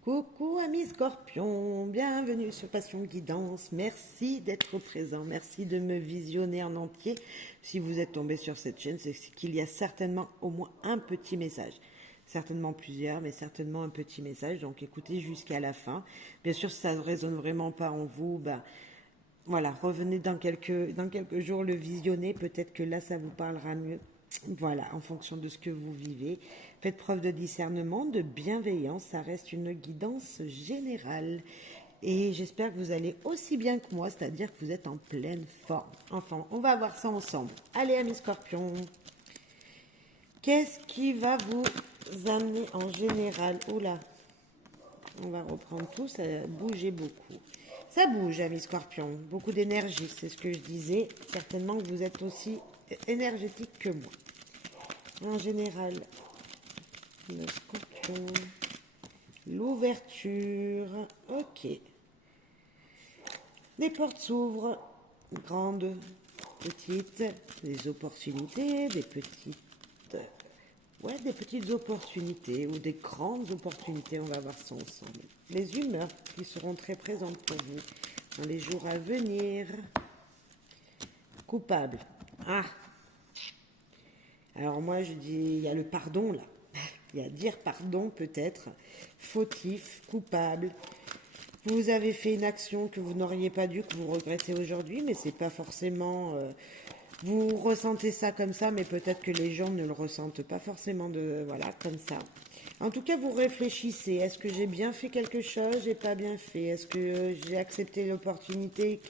Coucou amis scorpions, bienvenue sur Passion Guidance. Merci d'être présent, merci de me visionner en entier. Si vous êtes tombé sur cette chaîne, c'est qu'il y a certainement au moins un petit message. Certainement plusieurs, mais certainement un petit message. Donc écoutez jusqu'à la fin. Bien sûr, si ça ne résonne vraiment pas en vous, voilà, revenez dans quelques jours le visionner. Peut-être que là, ça vous parlera mieux. Voilà, en fonction de ce que vous vivez. Faites preuve de discernement, de bienveillance. Ça reste une guidance générale. Et j'espère que vous allez aussi bien que moi, c'est-à-dire que vous êtes en pleine forme. Enfin, on va voir ça ensemble. Allez, amis scorpions. Qu'est-ce qui va vous amener en général? Oula, on va reprendre tout, ça a bougé beaucoup. Ça bouge, amis scorpions, beaucoup d'énergie, c'est ce que je disais. Certainement que vous êtes aussi énergétique que moi. En général, le scorpion, l'ouverture, ok. Les portes s'ouvrent, grandes, petites, des opportunités, des petites opportunités ou des grandes opportunités, on va voir ça ensemble. Les humeurs qui seront très présentes pour vous dans les jours à venir. Coupable. Ah. Alors moi je dis, il y a le pardon là. Il y a dire pardon peut-être. Fautif, coupable. Vous avez fait une action que vous n'auriez pas dû, que vous regrettez aujourd'hui, mais c'est pas forcément... vous ressentez ça comme ça, mais peut-être que les gens ne le ressentent pas forcément voilà, comme ça. En tout cas, vous réfléchissez. Est-ce que j'ai bien fait quelque chose? J'ai pas bien fait. Est-ce que j'ai accepté l'opportunité?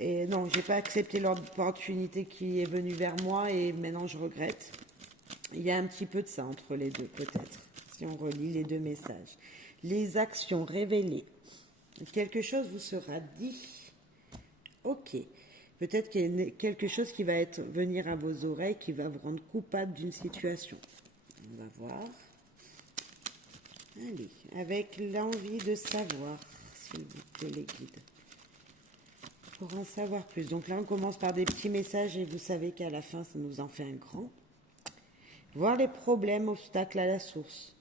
Et non, j'ai pas accepté l'opportunité qui est venue vers moi et maintenant je regrette. Il y a un petit peu de ça entre les deux, peut-être, si on relit les deux messages. Les actions révélées. Quelque chose vous sera dit. Ok. Peut-être qu'il y a quelque chose qui va venir à vos oreilles, qui va vous rendre coupable d'une situation. On va voir. Allez, avec l'envie de savoir, s'il vous plaît, les guides. Pour en savoir plus. Donc là, on commence par des petits messages et vous savez qu'à la fin, ça nous en fait un grand. Voir les problèmes, obstacles à la source.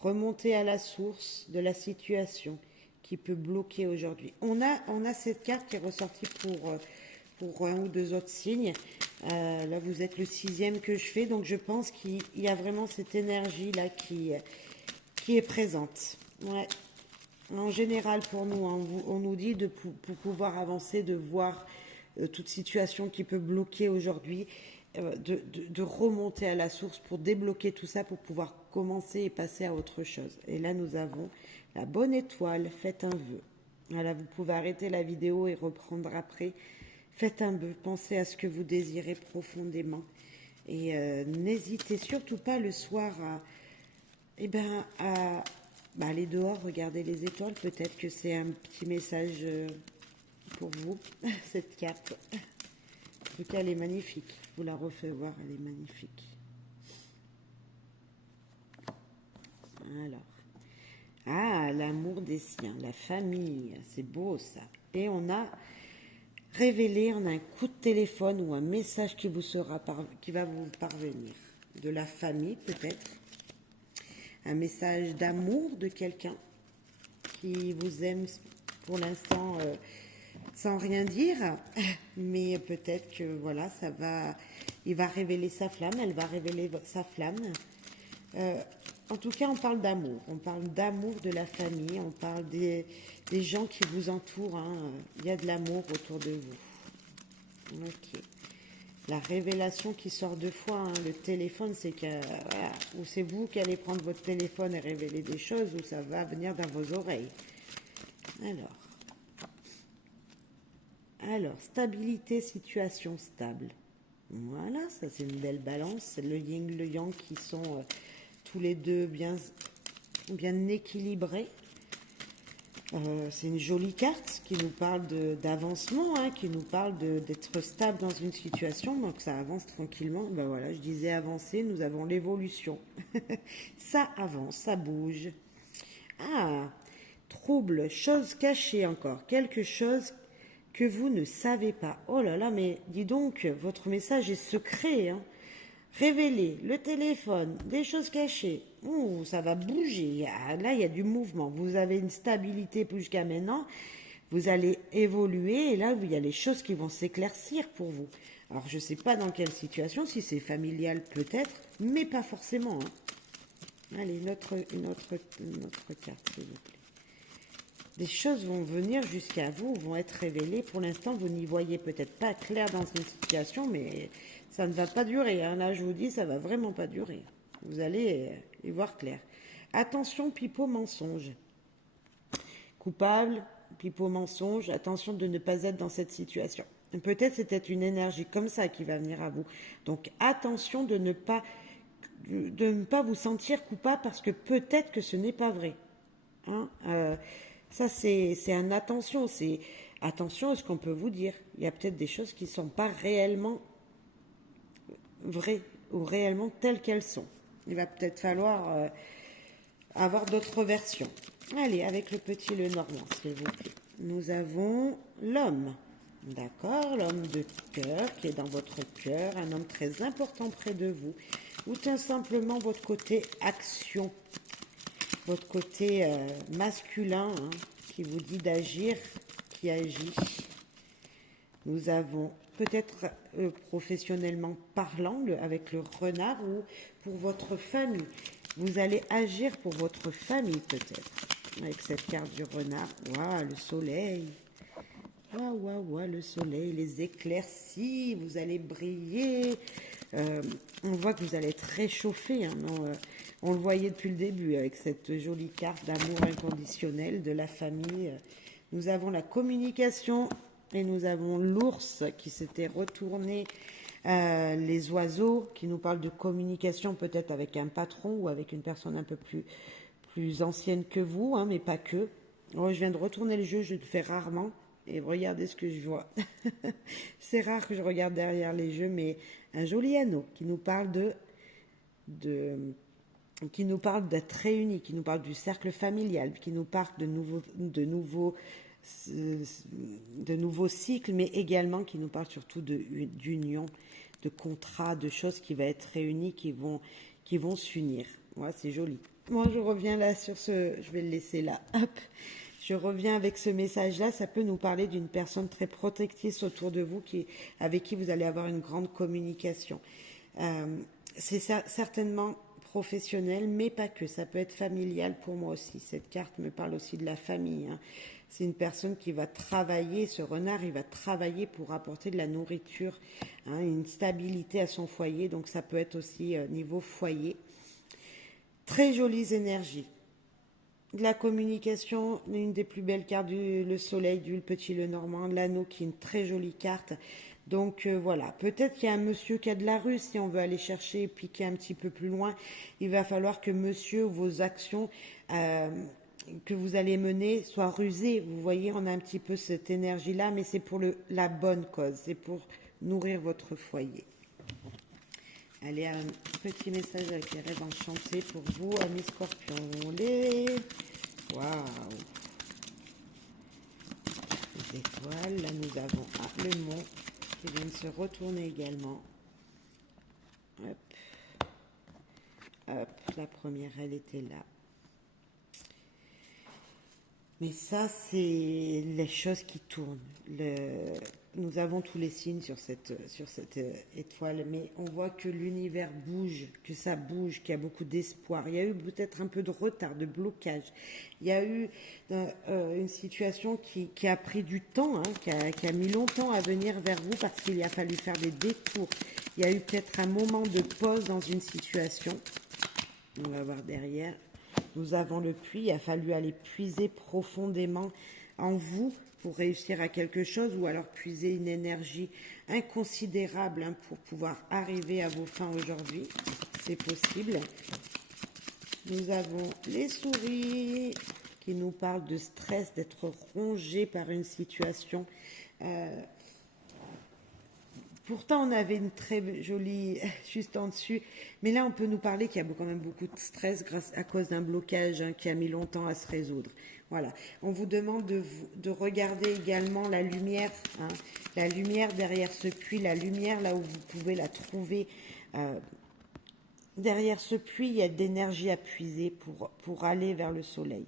Remonter à la source de la situation qui peut bloquer aujourd'hui. On a cette carte qui est ressortie pour un ou deux autres signes. Là, vous êtes le 6e que je fais, donc je pense qu'il y a vraiment cette énergie-là qui est présente. Ouais. En général, pour nous, hein, on nous dit pour pouvoir avancer, de voir toute situation qui peut bloquer aujourd'hui, de remonter à la source pour débloquer tout ça, pour pouvoir commencer et passer à autre chose. Et là, nous avons la bonne étoile, faites un vœu. Voilà, vous pouvez arrêter la vidéo et reprendre après. Faites un vœu, pensez à ce que vous désirez profondément. Et n'hésitez surtout pas le soir à aller dehors, regarder les étoiles. Peut-être que c'est un petit message pour vous, cette carte. En tout cas, elle est magnifique. Je vous la refais voir, elle est magnifique. Alors. Ah, l'amour des siens, la famille, c'est beau ça. Et on a révélé en un coup de téléphone ou un message qui va vous parvenir. De la famille peut-être. Un message d'amour de quelqu'un qui vous aime pour l'instant sans rien dire, mais peut-être que voilà, il va révéler sa flamme, elle va révéler sa flamme. En tout cas, on parle d'amour de la famille, on parle des gens qui vous entourent, hein. Il y a de l'amour autour de vous. Ok. La révélation qui sort deux fois, hein. Le téléphone, c'est que voilà, ou c'est vous qui allez prendre votre téléphone et révéler des choses, ou ça va venir dans vos oreilles. Alors, stabilité, situation stable. Voilà, ça c'est une belle balance. C'est le yin, le yang qui sont tous les deux bien équilibrés. C'est une jolie carte qui nous parle d'avancement, hein, qui nous parle d'être stable dans une situation, donc ça avance tranquillement. Ben voilà, je disais avancer, nous avons l'évolution. Ça avance, ça bouge. Ah, trouble, chose cachée encore, quelque chose que vous ne savez pas. Oh là là, mais dis donc, votre message est secret, hein. Révéler le téléphone, des choses cachées. Ouh, ça va bouger. Là, il y a du mouvement. Vous avez une stabilité jusqu'à maintenant. Vous allez évoluer et là, il y a les choses qui vont s'éclaircir pour vous. Alors, je ne sais pas dans quelle situation, si c'est familial peut-être, mais pas forcément. Allez, une autre carte, s'il vous plaît. Des choses vont venir jusqu'à vous, vont être révélées. Pour l'instant, vous n'y voyez peut-être pas clair dans une situation, mais ça ne va pas durer. Là, je vous dis, ça va vraiment pas durer. Vous allez y voir clair. Attention, pipeau mensonge. Coupable, pipeau mensonge, attention de ne pas être dans cette situation. Peut-être c'était une énergie comme ça qui va venir à vous. Donc attention de ne pas vous sentir coupable parce que peut-être que ce n'est pas vrai. Ça c'est un attention, c'est attention à ce qu'on peut vous dire. Il y a peut-être des choses qui ne sont pas réellement vraies ou réellement telles qu'elles sont. Il va peut-être falloir avoir d'autres versions. Allez, avec le petit le normand, s'il vous plaît. Nous avons l'homme. D'accord, l'homme de cœur qui est dans votre cœur, un homme très important près de vous. Ou tout simplement votre côté action, votre côté masculin qui vous dit d'agir, qui agit. Nous avons peut-être professionnellement parlant avec le renard ou pour votre famille. Vous allez agir pour votre famille peut-être. Avec cette carte du renard. Waouh, le soleil. Waouh, le soleil, les éclaircies. Vous allez briller. On voit que vous allez être réchauffé. On le voyait depuis le début avec cette jolie carte d'amour inconditionnel de la famille. Nous avons la communication et nous avons l'ours qui s'était retourné. Les oiseaux qui nous parlent de communication peut-être avec un patron ou avec une personne un peu plus ancienne que vous, mais pas que. Oh, je viens de retourner le jeu, je le fais rarement. Et regardez ce que je vois. C'est rare que je regarde derrière les jeux, mais un joli anneau qui nous parle qui nous parle d'être réunis, qui nous parle du cercle familial, qui nous parle de nouveaux cycles, mais également qui nous parle surtout d'union, de contrats, de choses qui vont être réunies, qui vont s'unir. Ouais, c'est joli. Moi, je reviens là sur je vais le laisser là. Hop. Je reviens avec ce message-là. Ça peut nous parler d'une personne très protectrice autour de vous, avec qui vous allez avoir une grande communication. C'est certainement professionnel, mais pas que. Ça peut être familial pour moi aussi. Cette carte me parle aussi de la famille. C'est une personne qui va travailler, ce renard, il va travailler pour apporter de la nourriture, une stabilité à son foyer. Donc ça peut être aussi niveau foyer. Très jolies énergies. De la communication, une des plus belles cartes, le soleil, du petit le normand, l'anneau qui est une très jolie carte. Donc voilà, peut-être qu'il y a un monsieur qui a de la rue, si on veut aller chercher et piquer un petit peu plus loin, il va falloir que monsieur, vos actions que vous allez mener soient rusées. Vous voyez, on a un petit peu cette énergie-là, mais c'est pour la bonne cause, c'est pour nourrir votre foyer. Allez, un petit message avec les rêves enchantés pour vous, amis scorpions. Waouh! Les étoiles, là nous avons le mont qui vient de se retourner également. Hop. Hop, la première, elle était là. Mais ça, c'est les choses qui tournent. Nous avons tous les signes sur cette étoile, mais on voit que l'univers bouge, que ça bouge, qu'il y a beaucoup d'espoir. Il y a eu peut-être un peu de retard, de blocage. Il y a eu une situation qui a pris du temps, qui a mis longtemps à venir vers vous parce qu'il a fallu faire des détours. Il y a eu peut-être un moment de pause dans une situation. On va voir derrière. Nous avons le puits, il a fallu aller puiser profondément en vous pour réussir à quelque chose ou alors puiser une énergie inconsidérable pour pouvoir arriver à vos fins aujourd'hui. C'est possible. Nous avons les souris qui nous parlent de stress, d'être rongé par une situation. Pourtant, on avait une très jolie juste en dessus. Mais là, on peut nous parler qu'il y a quand même beaucoup de stress à cause d'un blocage qui a mis longtemps à se résoudre. Voilà. On vous demande de regarder également la lumière. La lumière derrière ce puits, la lumière là où vous pouvez la trouver. derrière ce puits, il y a de l'énergie à puiser pour aller vers le soleil.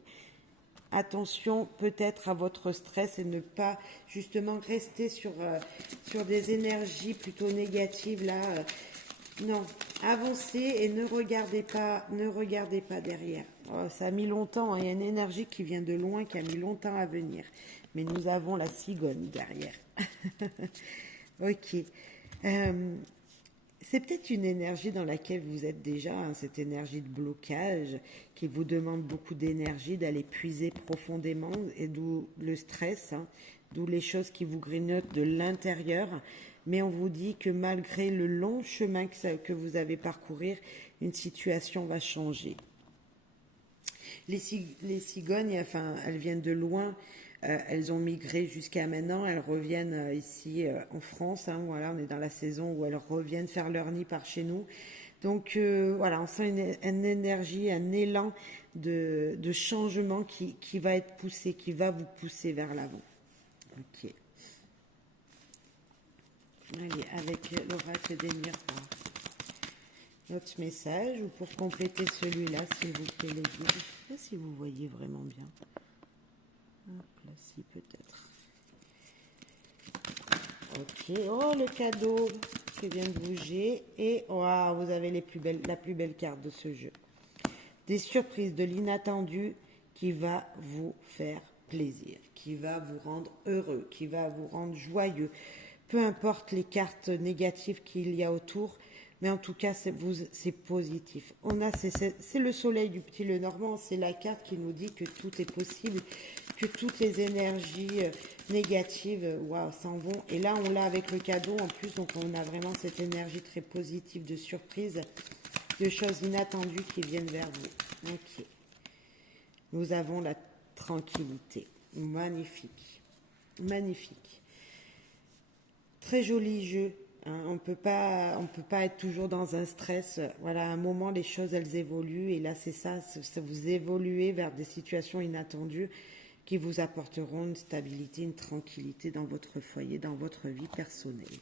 Attention peut-être à votre stress et ne pas justement rester sur des énergies plutôt négatives là. Non, avancez et ne regardez pas derrière. Oh, ça a mis longtemps, hein. Il y a une énergie qui vient de loin, qui a mis longtemps à venir. Mais nous avons la cigogne derrière. Ok. Euh, c'est peut-être une énergie dans laquelle vous êtes déjà, hein, cette énergie de blocage qui vous demande beaucoup d'énergie, d'aller puiser profondément, et d'où le stress, hein, d'où les choses qui vous grignotent de l'intérieur. Mais on vous dit que malgré le long chemin que vous avez parcourir, une situation va changer. Les cigognes, enfin, elles viennent de loin. Elles ont migré jusqu'à maintenant, elles reviennent ici en France, hein, voilà, on est dans la saison où elles reviennent faire leur nid par chez nous. Donc voilà, on sent une énergie, un élan de changement qui va être poussé, qui va vous pousser vers l'avant. Ok. Allez, avec l'oracle des miroirs. Notre message, ou pour compléter celui-là, s'il vous plaît, les guides. Je ne sais pas si vous voyez vraiment bien. Hop là, si, peut-être. Ok, oh, le cadeau qui vient de bouger. Et waouh, vous avez la plus belle carte de ce jeu. Des surprises, de l'inattendu qui va vous faire plaisir, qui va vous rendre heureux, qui va vous rendre joyeux. Peu importe les cartes négatives qu'il y a autour, mais en tout cas, c'est positif. C'est le soleil du petit Lenormand, c'est la carte qui nous dit que tout est possible, que toutes les énergies négatives, waouh, s'en vont. Et là, on l'a avec le cadeau en plus, donc on a vraiment cette énergie très positive de surprise, de choses inattendues qui viennent vers vous. Ok. Nous avons la tranquillité. Magnifique. Magnifique. Très joli jeu. Hein. On peut pas être toujours dans un stress. Voilà, à un moment, les choses, elles évoluent. Et là, c'est ça vous évoluez vers des situations inattendues qui vous apporteront une stabilité, une tranquillité dans votre foyer, dans votre vie personnelle.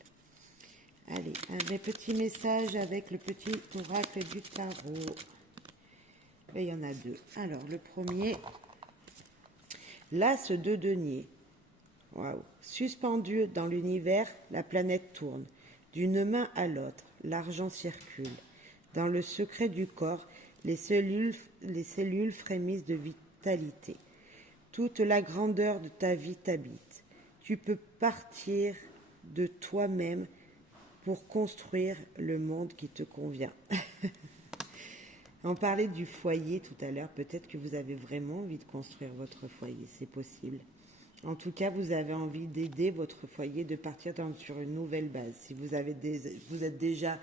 Allez, un petit message avec le petit oracle du tarot. Et il y en a deux. Alors, le premier, l'as de denier. Waouh. Suspendu dans l'univers, la planète tourne. D'une main à l'autre, l'argent circule. Dans le secret du corps, les cellules frémissent de vitalité. Toute la grandeur de ta vie t'habite. Tu peux partir de toi-même pour construire le monde qui te convient. On parlait du foyer tout à l'heure. Peut-être que vous avez vraiment envie de construire votre foyer. C'est possible. En tout cas, vous avez envie d'aider votre foyer de partir sur une nouvelle base. Si vous êtes déjà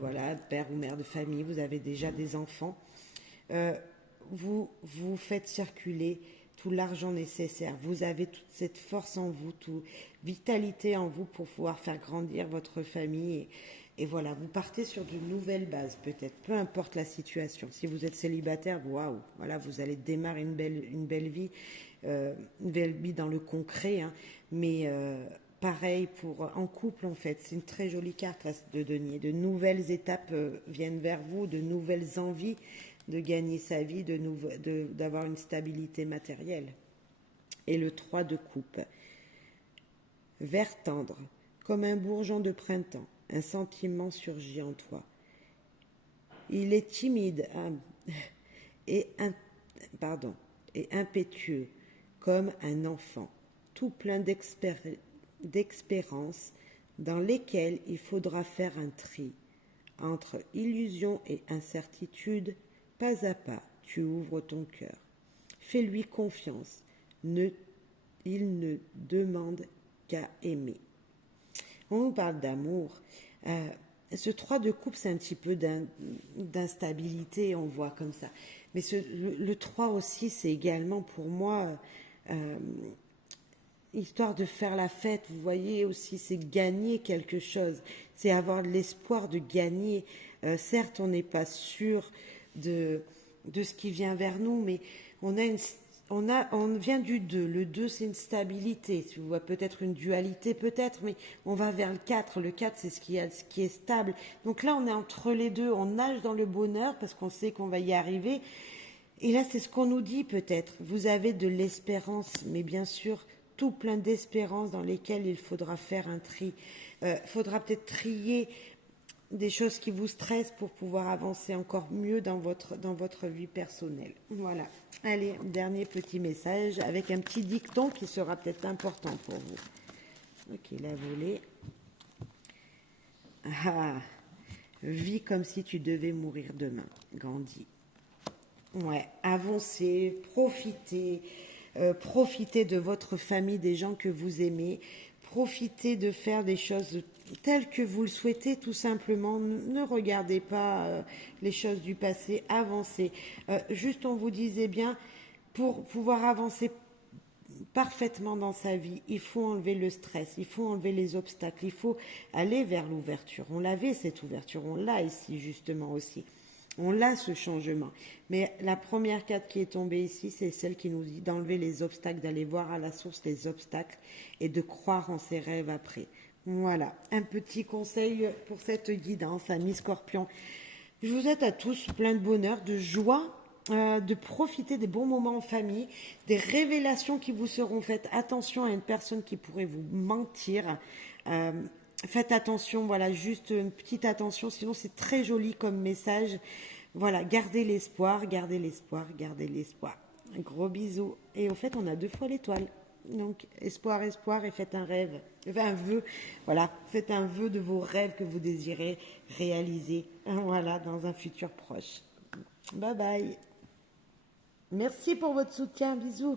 voilà, père ou mère de famille, vous avez déjà des enfants, vous faites circuler tout l'argent nécessaire. Vous avez toute cette force en vous, toute vitalité en vous pour pouvoir faire grandir votre famille. Et voilà, vous partez sur de nouvelles bases peut-être, peu importe la situation. Si vous êtes célibataire, waouh, voilà, vous allez démarrer une belle vie. Une belle vie dans le concret, hein, mais pareil en couple en fait, c'est une très jolie carte là, de denier. De nouvelles étapes viennent vers vous, de nouvelles envies de gagner sa vie, d'avoir une stabilité matérielle. Et le 3 de coupe, vert tendre, comme un bourgeon de printemps, un sentiment surgit en toi. Il est timide et impétueux, comme un enfant, tout plein d'expériences dans lesquelles il faudra faire un tri. Entre illusion et incertitude, pas à pas, tu ouvres ton cœur. Fais-lui confiance. Il ne demande qu'à aimer. On nous parle d'amour. Ce 3 de coupe, c'est un petit peu d'instabilité, on voit comme ça. Mais le 3 aussi, c'est également pour moi histoire de faire la fête. Vous voyez aussi, c'est gagner quelque chose. C'est avoir l'espoir de gagner. Certes, on n'est pas sûr de ce qui vient vers nous, mais on a On vient du 2. Le 2, c'est une stabilité. Tu vois, peut-être une dualité, peut-être, mais on va vers le 4. Le 4, c'est ce qui est stable. Donc là, on est entre les deux. On nage dans le bonheur parce qu'on sait qu'on va y arriver. Et là, c'est ce qu'on nous dit peut-être. Vous avez de l'espérance, mais bien sûr, tout plein d'espérances dans lesquelles il faudra faire un tri. Il faudra peut-être trier des choses qui vous stressent pour pouvoir avancer encore mieux dans votre vie personnelle. Voilà. Allez, dernier petit message avec un petit dicton qui sera peut-être important pour vous. Ok, la volée. Ah, vis comme si tu devais mourir demain. Gandhi. Ouais, avancez, profitez, profitez de votre famille, des gens que vous aimez, profitez de faire des choses telles que vous le souhaitez, tout simplement. Ne regardez pas les choses du passé, avancez. Juste, on vous disait bien, pour pouvoir avancer parfaitement dans sa vie, il faut enlever le stress, il faut enlever les obstacles, il faut aller vers l'ouverture. On l'avait cette ouverture, on l'a ici justement aussi. On l'a ce changement. Mais la première carte qui est tombée ici, c'est celle qui nous dit d'enlever les obstacles, d'aller voir à la source les obstacles et de croire en ses rêves après. Voilà, un petit conseil pour cette guidance, amis Scorpion. Je vous souhaite à tous plein de bonheur, de joie, de profiter des bons moments en famille, des révélations qui vous seront faites. Attention à une personne qui pourrait vous mentir. Faites attention, voilà, juste une petite attention, sinon c'est très joli comme message. Voilà, gardez l'espoir, gardez l'espoir, gardez l'espoir. Un gros bisou. Et au fait, on a 2 fois l'étoile. Donc, espoir, espoir, et faites un rêve. Enfin, un vœu. Voilà, faites un vœu de vos rêves que vous désirez réaliser. Voilà, dans un futur proche. Bye bye. Merci pour votre soutien. Bisous.